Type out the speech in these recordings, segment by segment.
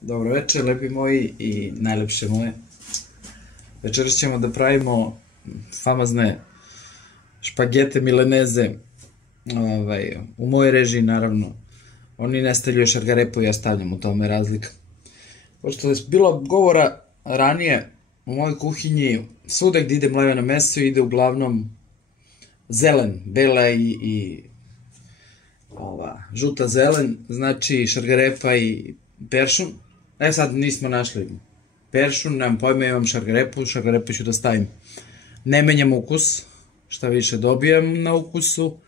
Dobro večer, lepi moji i najlepše moje. Večeras ćemo da pravimo famozne špagete milaneze, u mojoj režiji naravno. Oni ne stavljaju šargarepu, ja stavljam, u tome je razlika. Pošto je bilo govora ranije, u mojoj kuhinji svuda gdje ide mleveno meso ide uglavnom zelen, bela i žuta zelen, znači šargarepa i peršun. Sad nismo našli peršun, nemam pojma, imam šargarepu ću da stavim. Ne menjam ukus, šta više dobijem na ukusu,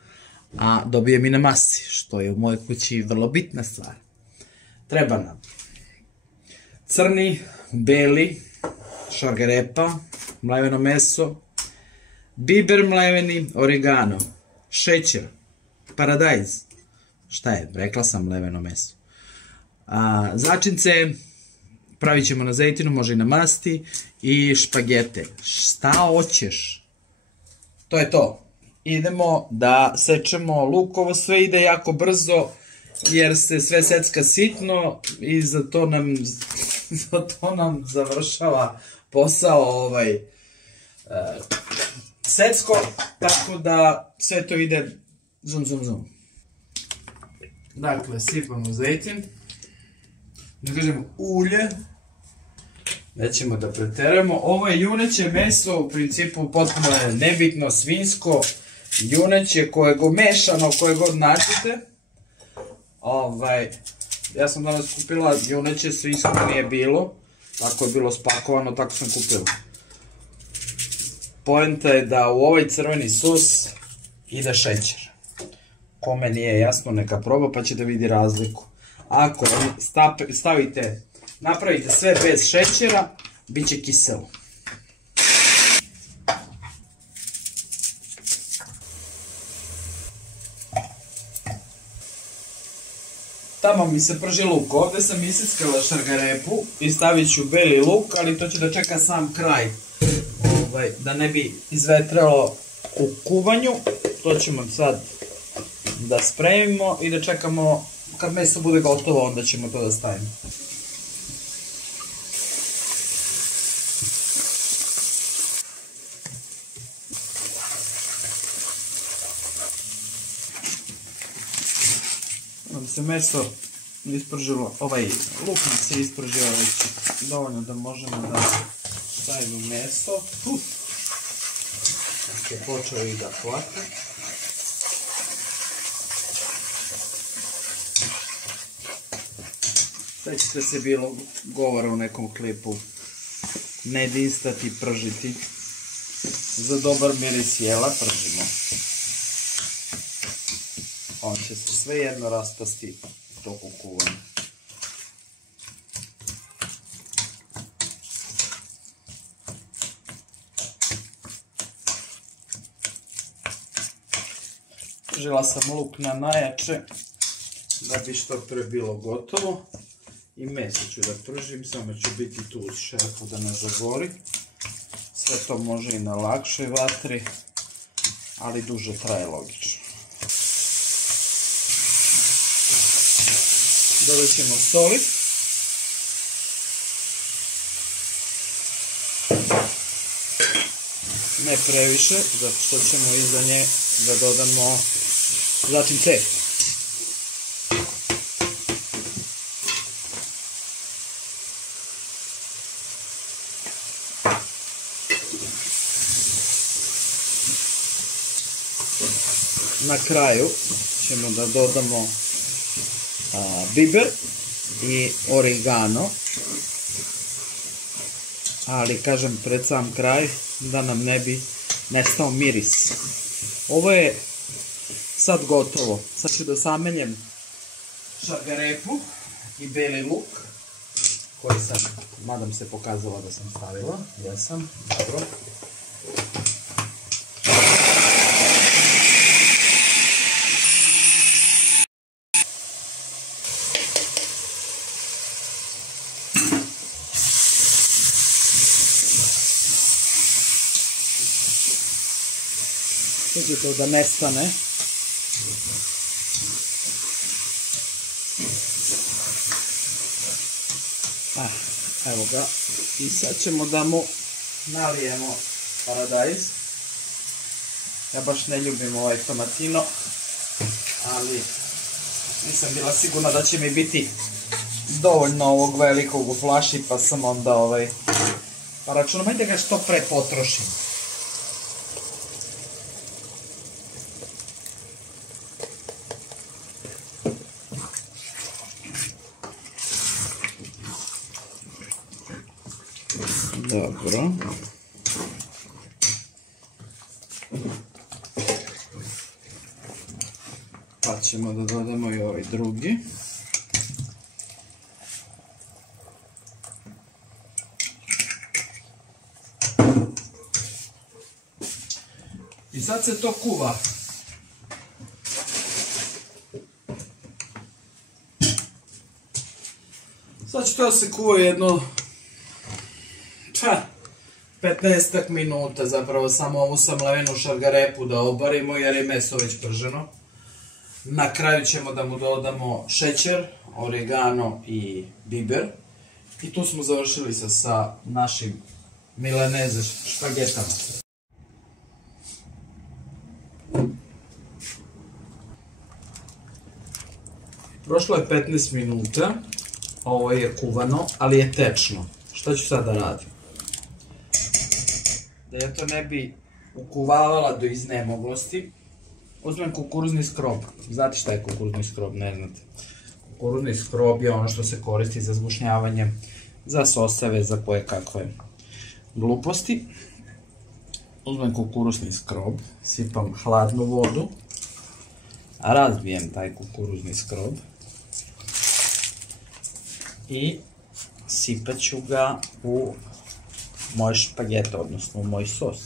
a dobijem i na masi, što je u mojoj kući vrlo bitna stvar. Treba nam crni, beli, šargarepa, mleveno meso, biber mleveni, oregano, šećer, paradajz, šta je, rekla sam mleveno meso. Začince pravit ćemo na zejtinu, može i na masti, i špagete. Šta hoćeš? To je to. Idemo da sečemo luk, ovo sve ide jako brzo, jer se sve secka sitno i za to nam završava posao secko, tako da sve to ide zum zum zum. Dakle, sipamo zejtin, da kažemo ulje, nećemo da preteramo. Ovo je juneće meso, u principu potpuno je nebitno, svinjsko, juneće, koje god mešano, koje god nađete. Ja sam danas kupila juneće, svinjsko nije bilo, tako je bilo spakovano, tako sam kupila. Poenta je da u ovaj crveni sos ide šećer. Kome nije jasno, neka proba pa će da vidi razliku. Ako napravite sve bez šećera, bit će kiselo. Tamo mi se prži luk, ovdje sam isickala šargarepu i stavit ću beli luk, ali to će da čeka sam kraj, da ne bi izvetralo u kuvanju. To ćemo sad da spremimo i da čekamo, kad meso bude gotovo, onda ćemo to da stavimo. Onda se meso ispržilo, luk nam se ispržio već dovoljno da možemo da stavimo meso. Je počeo i da hvata. Sećate se, bilo govora u nekom klipu, ne distati, pržiti. Za dobar miris jela pržimo. On će se svejedno raspasti toku kuvanja. Pržila sam luk na najjače, da bi što pre bilo gotovo. I meso ću da pržim, samo ću biti tu uz šerpu da ne zagori. Sve to može i na lakšoj vatri, ali duže traje, logično. Dodat ćemo soli. Ne previše, zato što ćemo iza nje da dodamo začince. Na kraju ćemo da dodamo biber i oregano, ali kažem pred sam kraj da nam ne bi nestao miris. Ovo je sad gotovo. Sad ću da sameljem šargarepu i beli luk, koji sam, nadam se, pokazala da sam stavila. Jesam, dobro. Vidite da nestane. Evo ga. I sad ćemo da mu nalijemo paradajz. Ja baš ne ljubim ovaj tomatino, ali nisam bila sigurna da će mi biti dovoljno ovog velikog u flaši, pa sam onda pa računam, ajde ga što pre potrošim. Dobro. Pa ćemo da dodamo i ovaj drugi. I sad se to kuva. Sad će to da se kuva jedno 15 minuta, zapravo samo ovu samlevenu šargarepu da obarimo jer je meso već prženo. Na kraju ćemo da mu dodamo šećer, oregano i biber. I tu smo završili sa našim milaneze špagetama. Prošlo je 15 minuta, ovo je kuvano, ali je tečno. Šta ću sad da radim? Da ja to ne bi ukuvavala do iznemoglosti, uzmem kukuruzni skrob. Znate šta je kukuruzni skrob? Ne znate. Kukuruzni skrob je ono što se koristi za zvušnjavanje, za soseve, za koje kakve gluposti. Uzmem kukuruzni skrob, sipam hladnu vodu, razbijem taj kukuruzni skrob i sipat ću ga u moje špagete, odnosno u moj sos.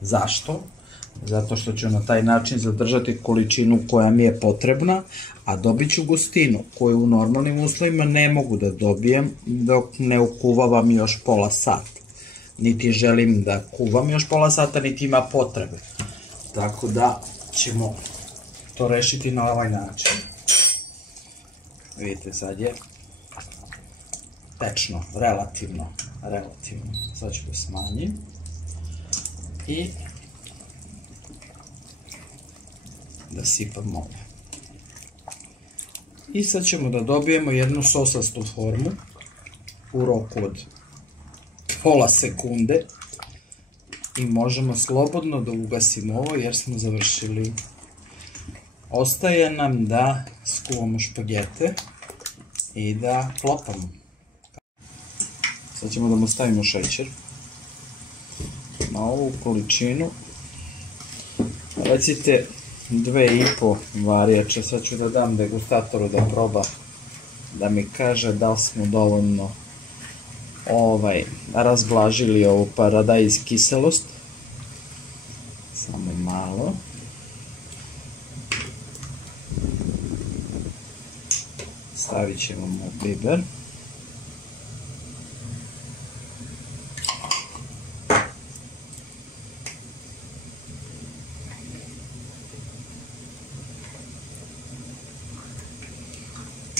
Zašto? Zato što ću na taj način zadržati količinu koja mi je potrebna, a dobit ću gustinu koju u normalnim uslovima ne mogu da dobijem dok ne ukuvavam još pola sata. Niti želim da kuvam još pola sata, niti ima potrebe. Tako da ćemo to rešiti na ovaj način. Vidite, sad je tečno, relativno. Sad ću ga smanjim. I da sipam ovo. I sad ćemo da dobijemo jednu sosastu formu u roku od pola sekunde i možemo slobodno da ugasimo ovo jer smo završili. Ostaje nam da skuvamo špagete i da klopamo. Sad ćemo da mu stavimo šećer na ovu količinu. Recite 2,5 varijača. Sad ću da dam degustatoru da proba, da mi kaže da li smo dovoljno razblažili ovu paradajz kiselost. Samo malo. Stavit ćemo mu biber.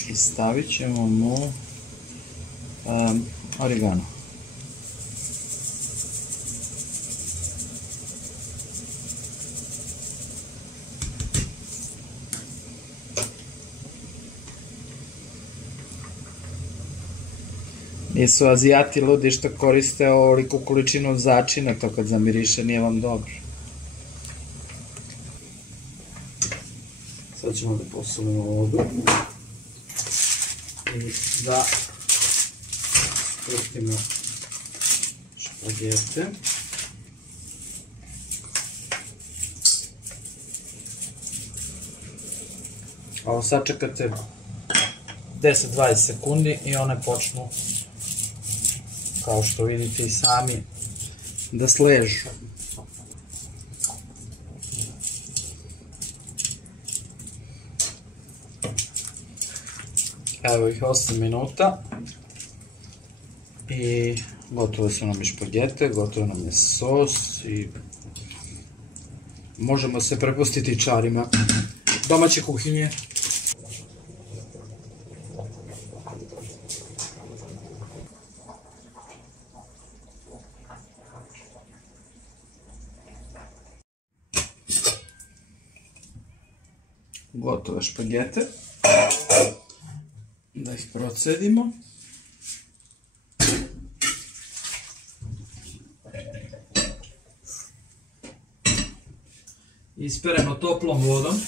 I stavit ćemo mu oregano. Nisu Azijati ludi što koriste ovoliku količinu začina, to kad zamiriše nije vam dobro. Sad ćemo da posolimo vodu i da pustimo špagete. Ovo sačekate 10-20 sekundi i one počnu, kao što vidite i sami, da sležu. Evo ih 8 minuta i gotovo su nam i špagete, gotovo nam je sos i možemo se prepustiti čarima domaće kuhinje. gotove špagete. Da ih procedimo. Isperemo toplom vodom.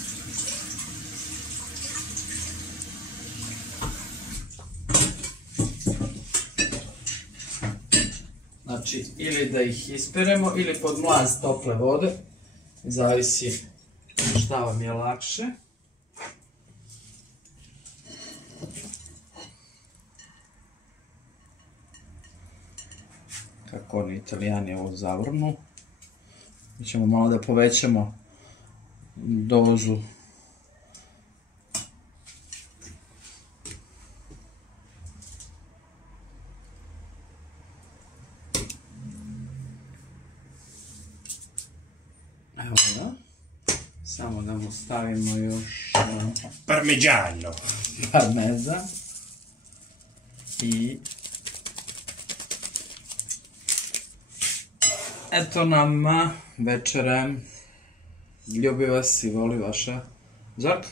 Znači, ili da ih isperemo ili pod mlaz tople vode. Zavisi šta vam je lakše. Kako oni Italijani ovo zavrnu. Mi ćemo malo da povećamo dozu. Evo da. Samo da mu stavimo još parmigiano. Parmezan. I eto nam večera. Ljubi vas i voli vaša Zorka.